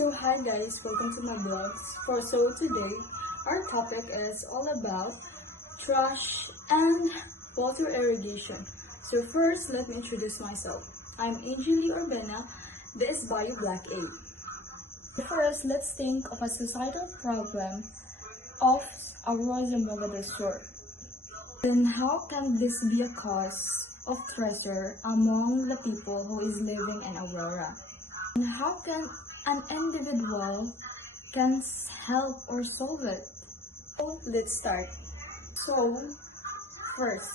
So hi guys, welcome to my vlogs. Today, our topic is all about trash and water irrigation. So first, let me introduce myself. I'm Angelie Urbena. This is Bio Black 8. First, let's think of a societal problem of erosion by the shore. Then how can this be a cause of treasure among the people who is living in Aurora? And how can an individual can help or solve it? So let's start. First,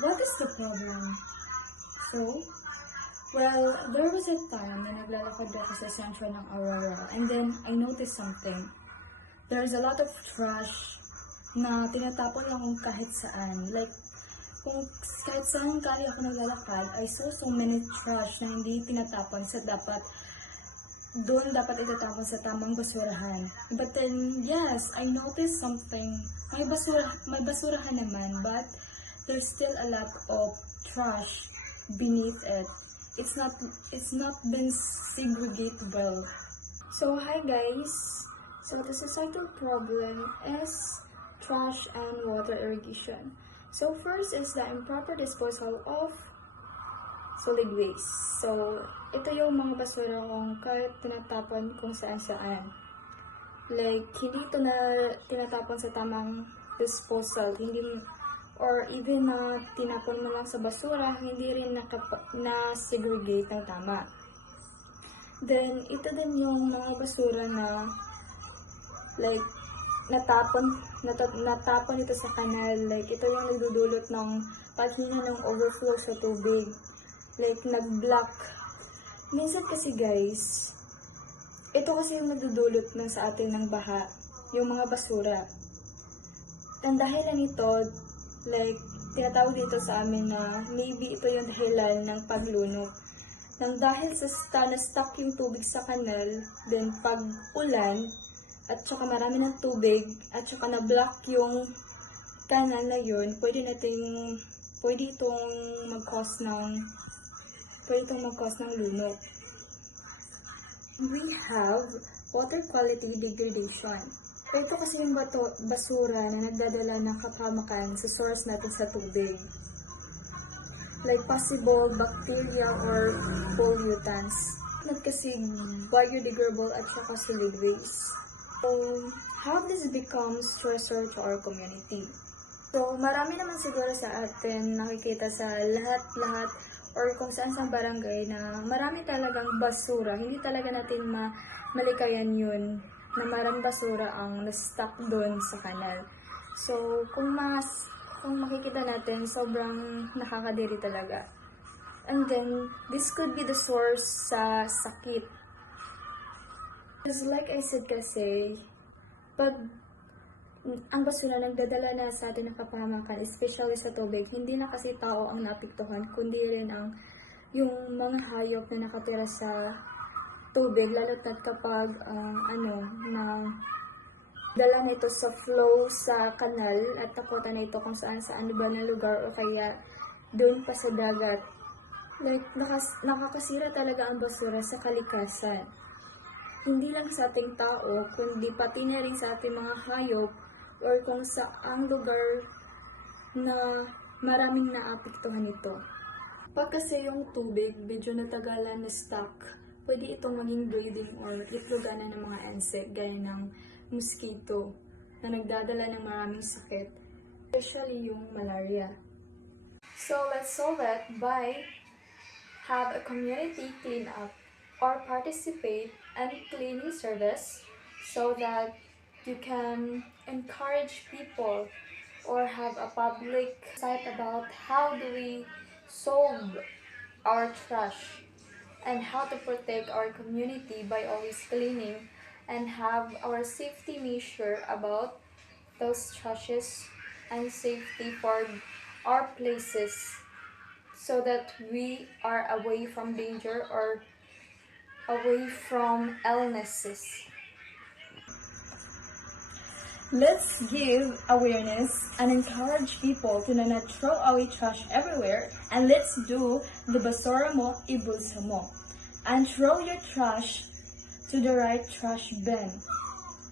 what is the problem? There was a time na naglalakad ako sa sentro ng Aurora, and then I noticed something. There's a lot of trash na tinatapon lang kung kahit saan. Like, kung kahit saan kali ako naglalakad, I saw so many trash na hindi tinatapon sa doon dapat itatapon sa tamang basurahan. But then, yes, I noticed something. May basurahan naman, but there's still a lot of trash beneath it. It's not been segregated well. So hi guys. So the societal problem is trash and water irrigation. So first is the improper disposal of solid waste. So ito yung mga basura kung kahit tinatapon kung saan-saan. Like, hindi ito na tinatapon sa tamang disposal, or even na tinapon mo lang sa basura, hindi rin na-segregate ng tama. Then, ito din yung mga basura na like, natapon ito sa kanal. Like, ito yung nagdudulot ng paghina ng overflow sa tubig. Like, nag-block. Minsan kasi guys, ito kasi yung nagdudulot ng sa atin ng baha, yung mga basura. Ang dahilan nito, like, tinatawag dito sa amin na maybe ito yung dahilan ng paglunok. Nang dahil sa na-stuck yung tubig sa kanal, then pag ulan, at saka marami ng tubig, at saka na-block yung kanal na yun, pwede itong mag-cause ng lunok. We have water quality degradation. Ito kasi yung basura na nagdadala ng kapahamakan sa source natin sa tubig. Like possible bacteria or pollutants. Not kasi biodegradable at saka solid waste. So, how this becomes treasure to our community? So, marami naman siguro sa atin nakikita sa lahat or kung saan sa barangay na marami talagang basura. Hindi talaga natin malikayan yun na maraming basura ang na-stuck doon sa kanal. So, kung makikita natin, sobrang nakakadiri talaga. And then, this could be the source sa sakit. Because like I said kasi, pag ang basura nagdadala na sa atin ng kapahamakan, especially sa tubig, hindi na kasi tao ang naapektuhan, kundi rin yung mga hayop na nakatira sa tubig, lalo na kapag dala na ito sa flow sa kanal at takutan na ito kung saan ba na lugar o kaya doon pa sa dagat. Like, nakakasira talaga ang basura sa kalikasan. Hindi lang sa ating tao, kundi pati na rin sa ating mga hayop or kung saang lugar na maraming naapektuhan ito. Pag kasi yung tubig, medyo natagalan na stuck, pwede itong maging breeding or itloganan ng mga insect gaya ng mosquito na nagdadala ng maraming sakit, especially yung malaria. So let's solve it by have a community clean up or participate in cleaning service so that you can encourage people or have a public site about how do we solve our trash and how to protect our community by always cleaning and have our safety measure about those trashes and safety for our places so that we are away from danger or away from illnesses. Let's give awareness and encourage people to not throw away trash everywhere, and let's do the basura mo, ibulsa mo. and throw your trash to the right trash bin,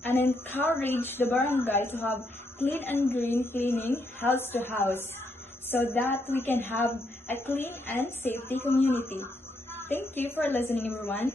and encourage the barangay to have clean and green cleaning house to house so that we can have a clean and safety community. Thank you for listening, everyone.